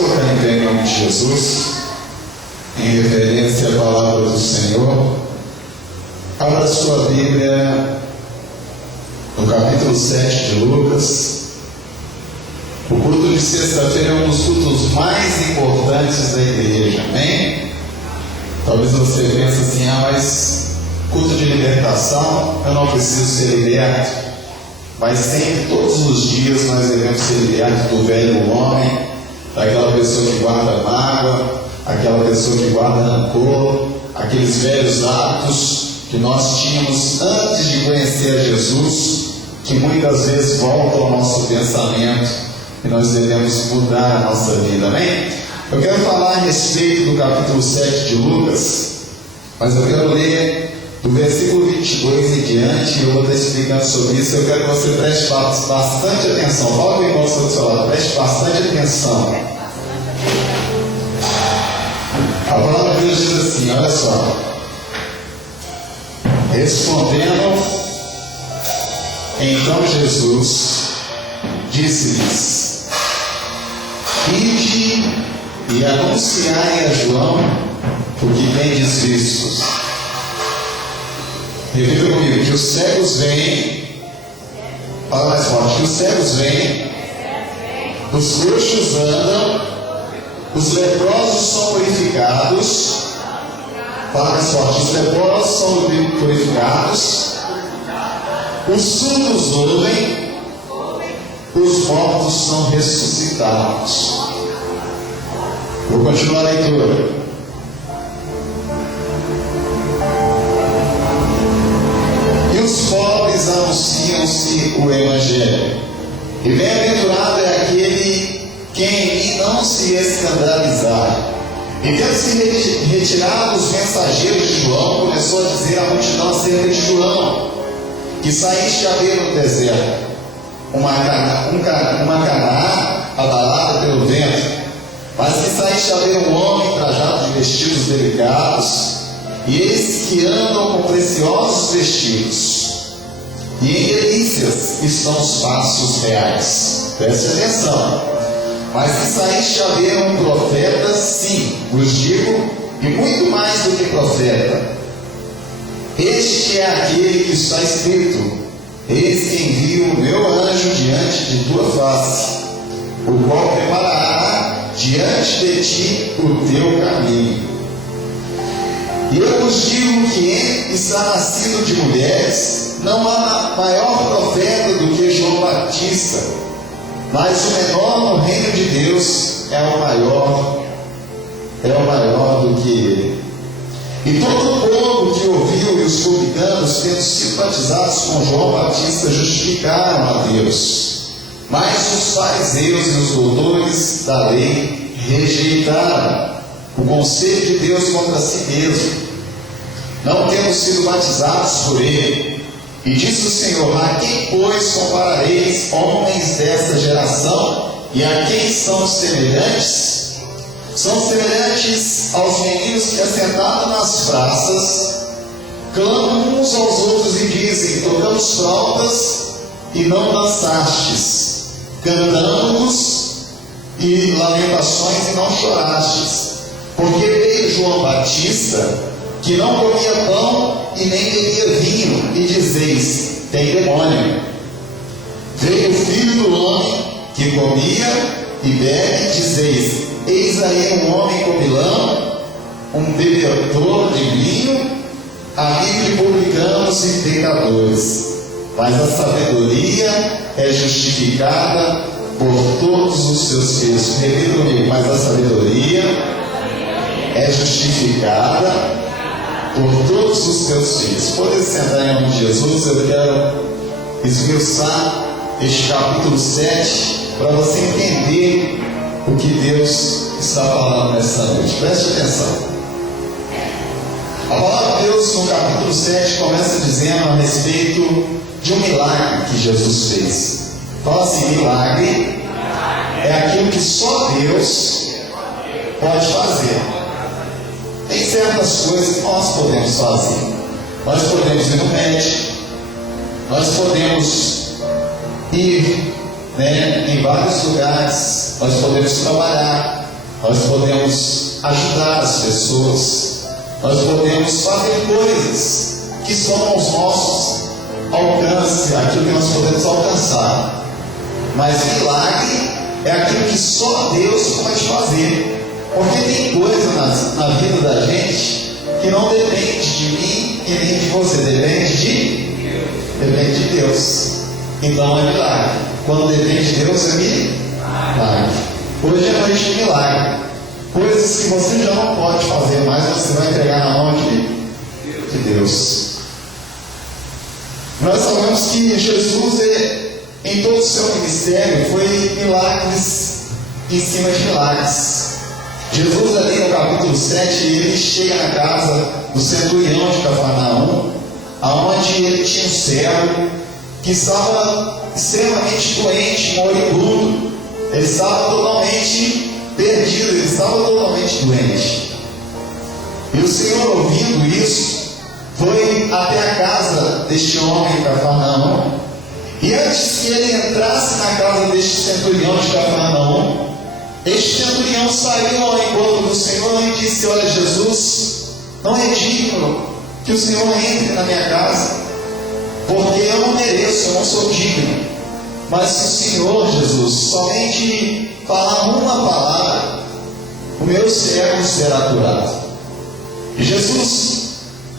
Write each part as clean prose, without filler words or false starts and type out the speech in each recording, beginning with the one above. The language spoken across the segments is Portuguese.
Colocando em pé em nome de Jesus, em referência à palavra do Senhor, abra sua Bíblia no capítulo 7 de Lucas. O culto de sexta-feira é um dos cultos mais importantes da igreja, amém? Talvez você pense assim, mas culto de libertação, eu não preciso ser liberto. Mas sempre, todos os dias, nós devemos ser libertos do velho homem, daquela pessoa que guarda mágoa, aquela pessoa que guarda rancor, aqueles velhos hábitos que nós tínhamos antes de conhecer a Jesus, que muitas vezes voltam ao nosso pensamento e nós devemos mudar a nossa vida, amém? Eu quero falar a respeito do capítulo 7 de Lucas, mas eu quero ler do versículo 22 em diante, e eu vou estar explicando sobre isso. Eu quero que você preste bastante atenção. Fala com o irmão do seu lado, preste bastante atenção. A palavra de Deus diz assim, olha só: respondendo então Jesus, disse-lhes: ide e anunciai a João o que tendes vistos. Repita comigo: que os cegos vêm, fala mais forte, que os cegos vêm, os coxos andam, os leprosos são purificados, fala mais forte, os leprosos são purificados, os surdos ouvem, os mortos são ressuscitados. Vou continuar a leitura. Os pobres anunciam-se o Evangelho, e bem-aventurado é aquele quem não se escandalizar. E tendo se retirado os mensageiros de João, começou a dizer à multidão acerca de João, que saíste a ver no deserto uma Canaã abalada pelo vento, mas que saíste a ver um homem trajado de vestidos delicados, e eis que andam com preciosos vestidos, e em delícias estão os passos reais. Preste atenção. Mas que saíste a ver um profeta, sim, vos digo, e muito mais do que profeta. Este é aquele que está escrito: eis que envio o meu anjo diante de tua face, o qual preparará diante de ti o teu caminho. E eu vos digo que está nascido de mulheres, não há maior profeta do que João Batista, mas o menor no reino de Deus é o maior do que ele. E todo o povo que ouviu, e os publicanos, tendo sido batizados com João Batista, justificaram a Deus. Mas os fariseus e os doutores da lei rejeitaram o conselho de Deus contra si mesmo, não tendo sido batizados por ele. E disse o Senhor: a quem, pois, comparareis, homens desta geração, e a quem são semelhantes? São semelhantes aos meninos que, assentados nas praças, clamam uns aos outros e dizem: tocamos flautas e não dançastes, cantamos e lamentações e não chorastes. Porque veio João Batista, que não comia pão e nem bebia vinho, e dizeis: tem demônio. Veio o Filho do Homem, que comia e bebe, e dizeis: eis aí um homem comilão, um bebedor de vinho, amigo de publicanos e pecadores. Mas a sabedoria é justificada por todos os seus filhos. Repita comigo: mas a sabedoria é justificada por todos os teus filhos. Pode sentar em nome de Jesus. Eu quero esmiuçar este capítulo 7 para você entender o que Deus está falando nessa noite. Preste atenção. A palavra de Deus no capítulo 7 começa dizendo a respeito de um milagre que Jesus fez. Fala assim: milagre é aquilo que só Deus pode fazer. Tem certas coisas que nós podemos fazer. Nós podemos ir no médico, nós podemos ir em vários lugares, nós podemos trabalhar, nós podemos ajudar as pessoas, nós podemos fazer coisas que são aos nossos alcance, aquilo que nós podemos alcançar. Mas milagre é aquilo que só Deus pode fazer, porque tem coisa na vida da gente que não depende de mim e nem de você, depende de Deus. Então é milagre. Quando depende de Deus é milagre. Hoje é noite de milagre. Coisas que você já não pode fazer mais, você vai entregar na mão de Deus. Nós sabemos que Jesus, em todo o seu ministério, foi milagres em cima de milagres. Jesus, ali no capítulo 7, ele chega na casa do centurião de Cafarnaum, aonde ele tinha um servo que estava extremamente doente, moribundo. Ele estava totalmente perdido, ele estava totalmente doente. E o Senhor, ouvindo isso, foi até a casa deste homem em Cafarnaum. E antes que ele entrasse na casa deste centurião de Cafarnaum, este centurião saiu ao encontro do Senhor e disse: olha, Jesus, não é digno que o Senhor entre na minha casa, porque eu não mereço, eu não sou digno. Mas se o Senhor, Jesus, somente falar uma palavra, o meu servo será curado. E Jesus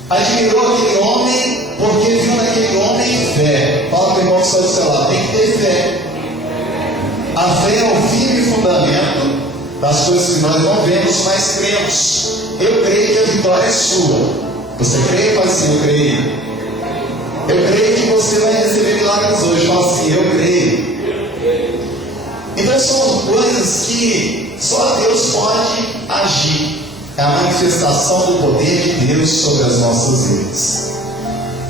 admirou aquele homem, porque viu naquele homem fé. Fala para o irmão que está do seu lado, tem que ter fé. A fé é o firme fundamento das coisas que nós não vemos, mas cremos. Eu creio que a vitória é sua. Você crê? Fala assim: eu creio. Eu creio que você vai receber milagres hoje. Fala assim: eu creio. Então são coisas que só Deus pode agir. É a manifestação do poder de Deus sobre as nossas vidas.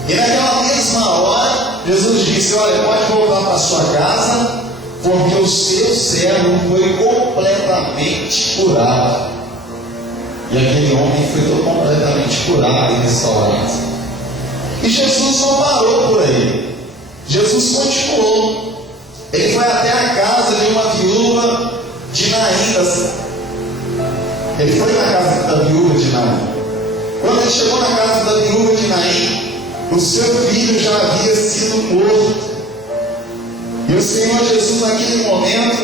E naquela mesma hora, Jesus disse: olha, pode voltar para a sua casa, porque o seu servo foi completamente curado. E aquele homem foi completamente curado e restaurado. E Jesus não parou por aí. Jesus continuou. Ele foi até a casa de uma viúva de Naim. Ele foi na casa da viúva de Naim. Quando ele chegou na casa da viúva de Naim, o seu filho já havia sido morto. E o Senhor Jesus, naquele momento,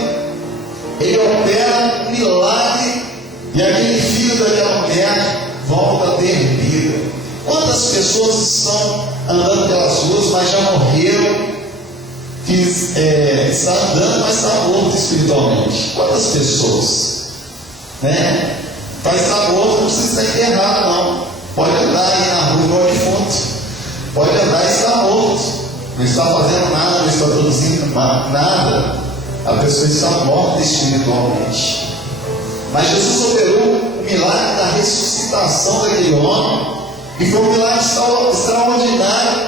ele opera um milagre, e aquele filho daquela mulher volta a ter vida. Quantas pessoas estão andando pelas ruas, mas já morreram? Está andando, mas está morto espiritualmente. Quantas pessoas? Né? Vai estar morto, não precisa estar enterrado, não. Pode andar aí na rua igual defunto. Pode andar e estar morto. Não está fazendo nada, não está produzindo nada. A pessoa está morta espiritualmente. Mas Jesus operou o milagre da ressuscitação daquele homem. E foi um milagre extraordinário.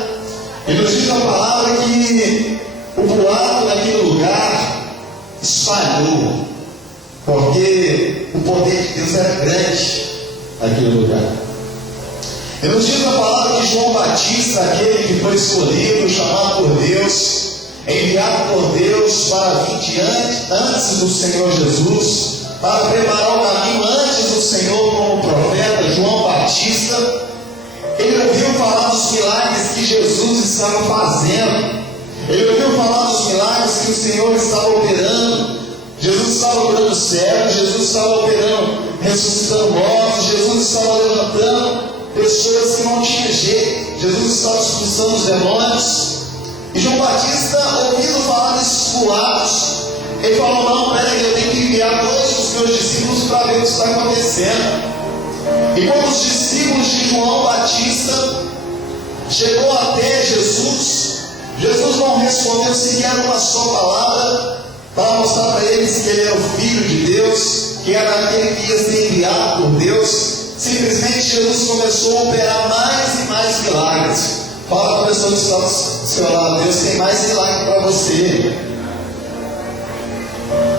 Ele nos diz a palavra que o boato naquele lugar espalhou, porque o poder de Deus era grande naquele lugar. Ele nos diz a palavra que João Batista, aquele que foi escolhido, chamado por Deus, enviado por Deus para vir diante, antes do Senhor Jesus, para preparar o caminho antes do Senhor como profeta, João Batista, ele ouviu falar dos milagres que Jesus estava fazendo. Ele ouviu falar dos milagres que o Senhor estava operando. Jesus estava curando cegos, Jesus estava operando, ressuscitando mortos, Jesus estava levantando pessoas que não tinham jeito, Jesus estava expulsando os demônios. E João Batista, ouvindo falar desses boatos, ele falou: não, peraí, eu tenho que enviar dois dos meus discípulos para ver o que está acontecendo. E quando os discípulos de João Batista chegou até Jesus, Jesus não respondeu sequer uma só palavra para mostrar para eles que ele era o Filho de Deus, que era aquele que ia ser enviado por Deus. Simplesmente Jesus começou a operar mais e mais milagres. Fala para a pessoa que está do seu lado: Deus tem mais milagre para você.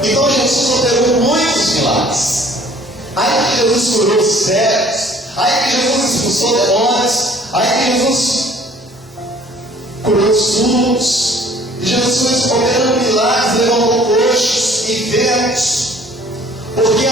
Então Jesus operou muitos milagres. Aí que Jesus curou os cegos, aí que Jesus expulsou demônios, aí que Jesus curou os surdos. E Jesus foi operando milagres, levantou coxos, enfermos. Porque